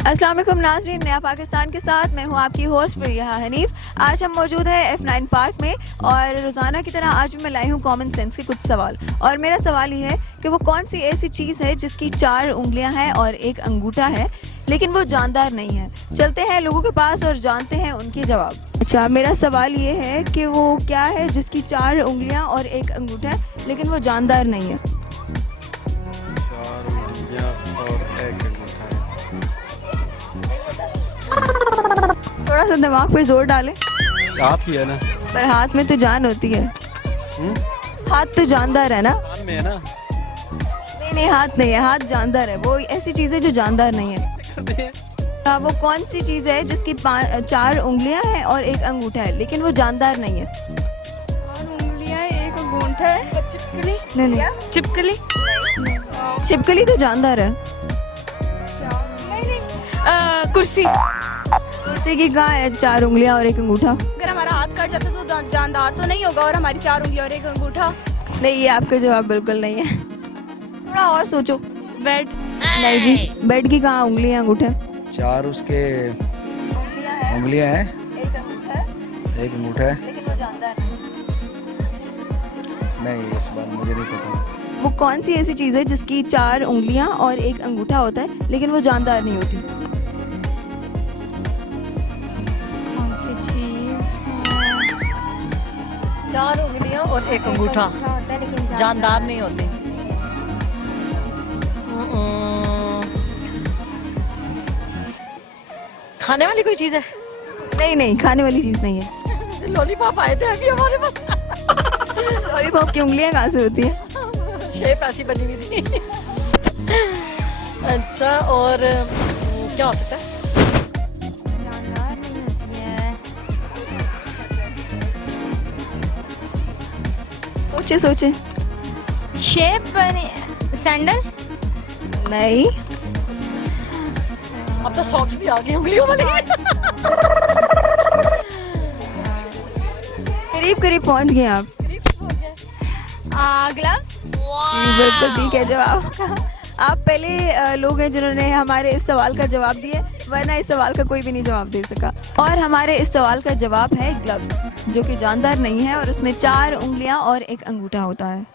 अस्सलाम वालेकुम नाज़रीन, नया पाकिस्तान के साथ मैं हूं आपकी होस्ट प्रिया हनीफ। आज हम मौजूद है F9 पार्क में और रोज़ाना की तरह आज भी मैं लाई हूं कॉमन सेंस के कुछ सवाल। और मेरा सवाल ये है कि वो कौन सी ऐसी चीज़ है जिसकी 4 उंगलियां हैं और एक अंगूठा है लेकिन वो जानदार नहीं है। चलते हैं लोगों के पास और जानते हैं उनके जवाब। अच्छा, मेरा सवाल ये है कि वो क्या है जिसकी 4 उंगलियां और एक अंगूठा है लेकिन वो जानदार नहीं है। 4 उंगलियां और एक अंगूठा है। थोड़ा सा दिमाग पे जोर डालें। हाथ ही है ना? पर हाथ में तो जान होती है। हाथ तो जानदार है ना? कान में है ना? नहीं, हाथ नहीं है, हाथ जानदार है। वो ऐसी चीज़ है जो जानदार नहीं है। वो कौन सी चीज़ है जिसकी 4 उंगलियां हैं और एक अंगूठा है लेकिन वो जानदार नहीं है। 4 उंगलियां एक अंगूठा है। छिपकली? नहीं, छिपकली? छिपकली तो जानदार है। कुर्सी? कुर्सी की कहाँ है 4 उंगलियां और एक अंगूठा? अगर हमारा हाथ कट जाता तो जानदार तो नहीं होगा, और हमारी 4 उंगलियां और एक अंगूठा। नहीं, ये आपका जवाब बिल्कुल नहीं है। थोड़ा और सोचो। बेड? नहीं जी, बेड की कहाँ उंगलियां अंगूठा? 4 उसके उंगलियां हैं, एक अंगूठा है एक अंगूठा है। लेकिन वो जानदार नहीं, इस बात मुझे नहीं पता। वो कौन सी ऐसी चीज़ है जिसकी 4 उंगलियां और एक अंगूठा होता है लेकिन वो जानदार नहीं होती। कौन सी चीज? 4 उंगलियां और एक अंगूठा जानदार नहीं होते। खाने वाली कोई चीज है? नहीं, खाने वाली चीज़ नहीं है। लॉलीपॉप आए थे अभी हमारे पास। लॉलीपॉप की उंगलियां कहाँ से होती हैं? शेप ऐसी बनी हुई थी। अच्छा, और क्या हो सकता है? जानदार नहीं होती है। सोचे सोचे। शेप बने? सैंडल? नहीं, अब तो सॉक्स भी आ गई उंगलियों वाली। करीब करीब पहुंच गए आप। ग्लव्स? बिल्कुल ठीक है जवाब। आप पहले लोग हैं जिन्होंने हमारे इस सवाल का जवाब दिए, वरना इस सवाल का कोई भी नहीं जवाब दे सका। और हमारे इस सवाल का जवाब है ग्लव्स, जो कि जानदार नहीं है और उसमें 4 उंगलियां और एक अंगूठा होता है।